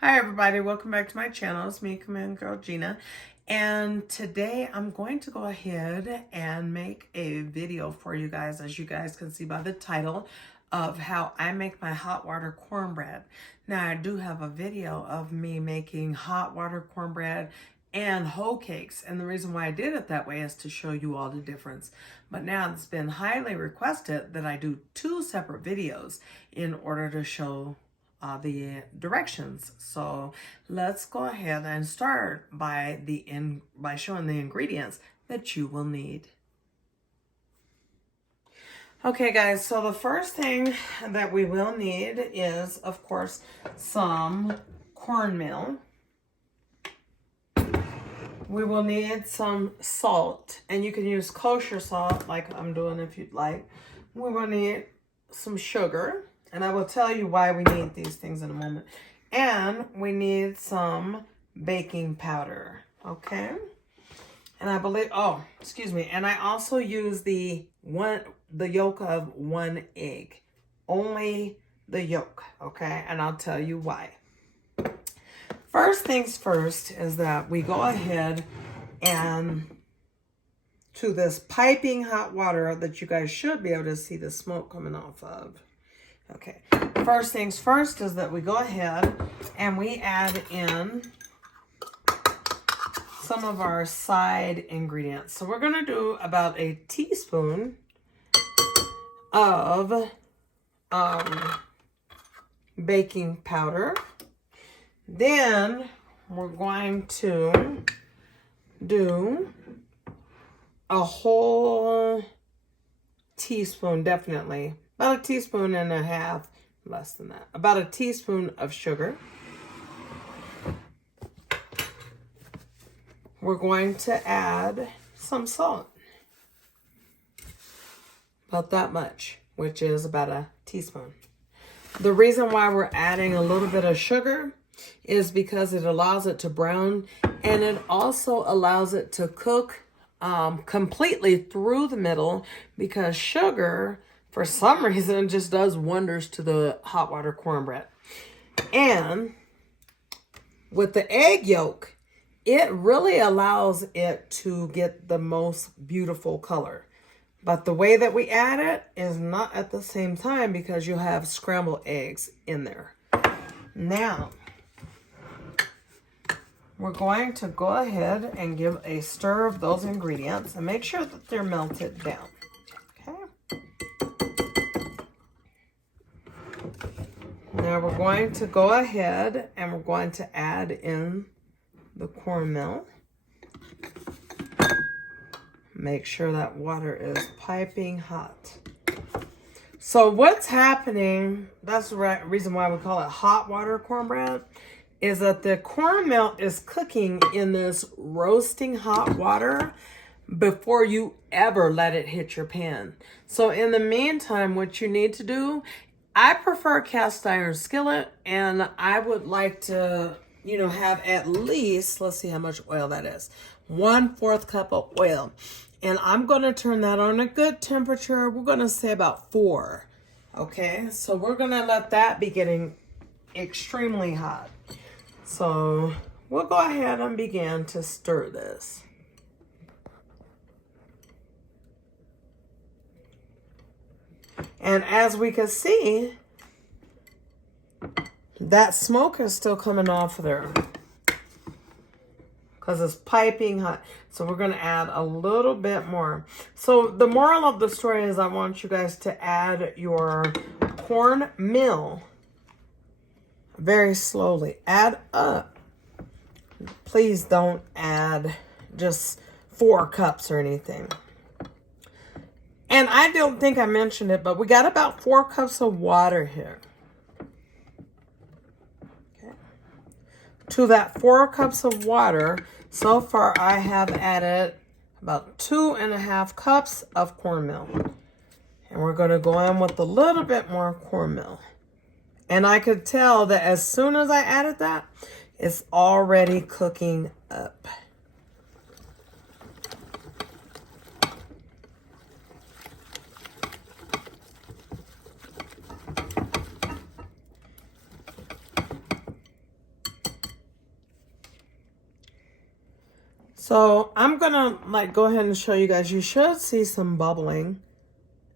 Hi everybody, welcome back to my channel. It's me, Command Girl Gina, and today I'm going to go ahead and make a video for you guys, as you guys can see by the title, of how I make my hot water cornbread. Now I do have a video of me making hot water cornbread and hoe cakes, and the reason why I did it that way is to show you all the difference. But now it's been highly requested that I do two separate videos in order to show the directions. So let's go ahead and start by showing the ingredients that you will need. Okay guys, so the first thing that we will need is, of course, some cornmeal. We will need some salt, and you can use kosher salt like I'm doing if you'd like. We will need some sugar, and I will tell you why we need these things in a moment. And we need some baking powder, okay? And I believe, oh, excuse me. And I also use the yolk of one egg. Only the yolk, okay? And I'll tell you why. First things first is that we go ahead and to this piping hot water that you guys should be able to see the smoke coming off of. Okay, first things first is that we go ahead and we add in some of our side ingredients. So we're gonna do about a teaspoon of baking powder. Then we're going to do a whole teaspoon, definitely. About a teaspoon and a half, less than that. About a teaspoon of sugar. We're going to add some salt. About that much, which is about a teaspoon. The reason why we're adding a little bit of sugar is because it allows it to brown, and it also allows it to cook completely through the middle, because sugar, for some reason, just does wonders to the hot water cornbread. And with the egg yolk, it really allows it to get the most beautiful color. But the way that we add it is not at the same time, because you have scrambled eggs in there. Now, we're going to go ahead and give a stir of those ingredients and make sure that they're melted down. Now we're going to go ahead and we're going to add in the cornmeal. Make sure that water is piping hot. So what's happening, that's the reason why we call it hot water cornbread, is that the cornmeal is cooking in this roasting hot water before you ever let it hit your pan. So in the meantime, what you need to do, I prefer cast iron skillet, and I would like to, have at least, let's see how much oil that is, 1/4 cup of oil. And I'm going to turn that on a good temperature. We're going to say about 4. Okay, so we're going to let that be getting extremely hot. So we'll go ahead and begin to stir this. And as we can see, that smoke is still coming off there because it's piping hot. So we're going to add a little bit more. So the moral of the story is I want you guys to add your cornmeal very slowly. Add up. Please don't add just 4 cups or anything. And I don't think I mentioned it, but we got about 4 cups of water here. Okay. To that 4 cups of water, so far I have added about 2.5 cups of cornmeal. And we're going to go in with a little bit more cornmeal. And I could tell that as soon as I added that, it's already cooking up. So I'm gonna like go ahead and show you guys. You should see some bubbling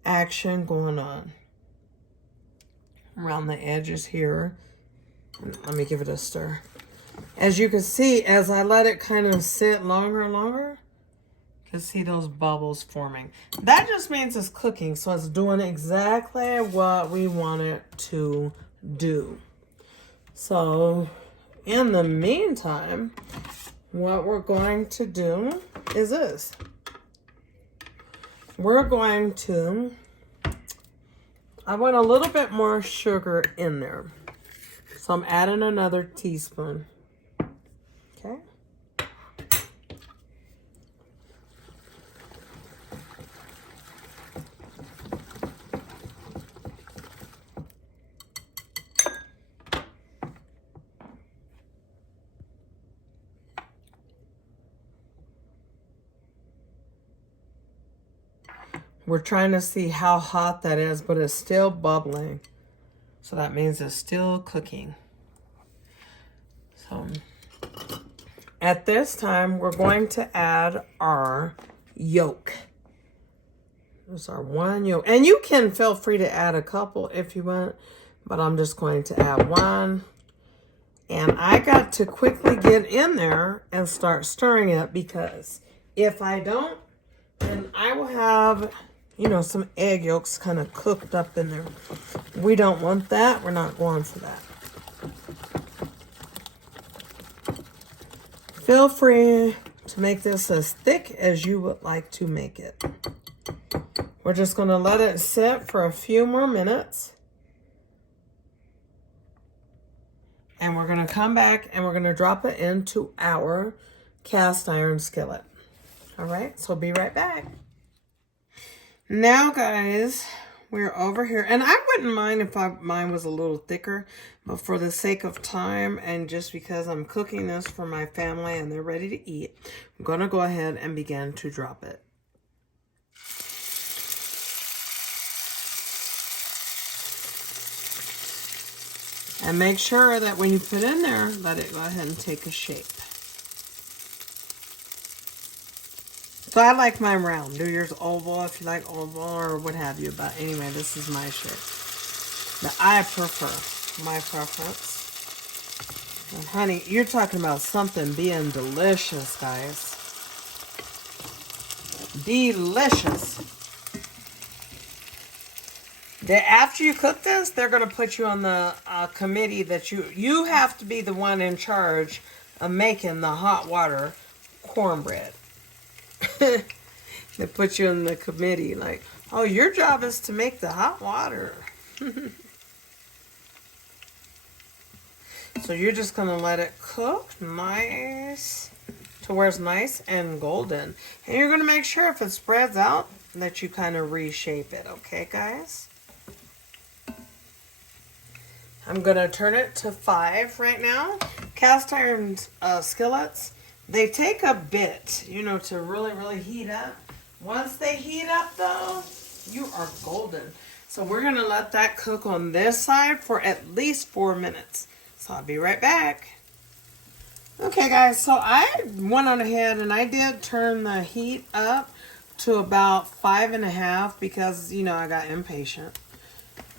action going on around the edges here. Let me give it a stir. As you can see, as I let it kind of sit longer and longer, you can see those bubbles forming. That just means it's cooking, so it's doing exactly what we want it to do. So in the meantime, what we're going to do is this. We're going to, I want a little bit more sugar in there. So I'm adding another teaspoon. Okay. We're trying to see how hot that is, but it's still bubbling. So that means it's still cooking. So at this time, we're going to add our yolk. There's our one yolk. And you can feel free to add a couple if you want, but I'm just going to add one. And I got to quickly get in there and start stirring it, because if I don't, then I will have, you know, some egg yolks kind of cooked up in there. We don't want that. We're not going for that. Feel free to make this as thick as you would like to make it. We're just going to let it sit for a few more minutes. And we're going to come back and we're going to drop it into our cast iron skillet. All right, so be right back. Now, guys, we're over here. And I wouldn't mind if mine was a little thicker, but for the sake of time and just because I'm cooking this for my family and they're ready to eat, I'm going to go ahead and begin to drop it. And make sure that when you put in there, let it go ahead and take a shape. So I like mine round. Do yours oval if you like oval or what have you. But anyway, this is my shape that I prefer. My preference. And honey, you're talking about something being delicious, guys. Delicious. After you cook this, they're going to put you on the committee that you have to be the one in charge of making the hot water cornbread. They put you in the committee like, oh, your job is to make the hot water. So you're just going to let it cook nice to where it's nice and golden. And you're going to make sure if it spreads out that you kind of reshape it. Okay, guys? I'm going to turn it to 5 right now. Cast iron skillets, they take a bit, you know, to really heat up. Once they heat up, though, you are golden. So we're going to let that cook on this side for at least 4 minutes. So I'll be right back. Okay, guys, so I went on ahead and I did turn the heat up to about 5.5 because, you know, I got impatient.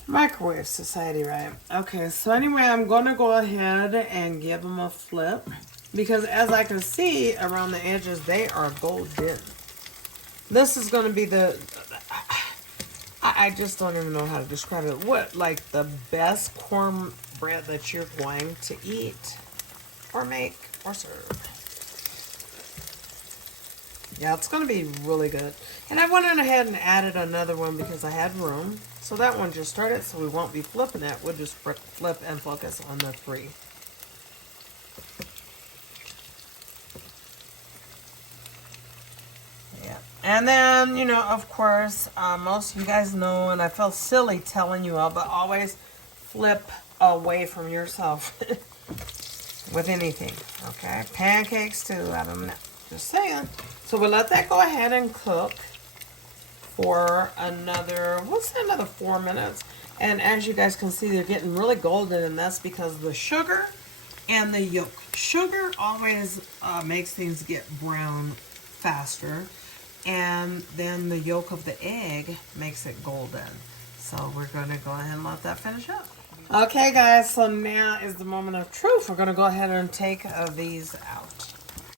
Microwave society, right? Okay, so anyway, I'm going to go ahead and give them a flip because as I can see around the edges, they are golden. This is going to be the, I just don't even know how to describe it. What, like the best cornbread that you're going to eat or make or serve. Yeah, it's going to be really good. And I went on ahead and added another one because I had room. So that one just started, so we won't be flipping it. We'll just flip and focus on the 3. Yeah. And then, you know, of course, most of you guys know, and I feel silly telling you all, but always flip away from yourself with anything, okay? Pancakes, too, I don't know. Just saying. So we'll let that go ahead and cook for another, we'll say another 4 minutes. And as you guys can see, they're getting really golden, and that's because the sugar and the yolk. Sugar always makes things get brown faster, and then the yolk of the egg makes it golden. So we're going to go ahead and let that finish up. Okay guys, so now is the moment of truth. We're going to go ahead and take these out.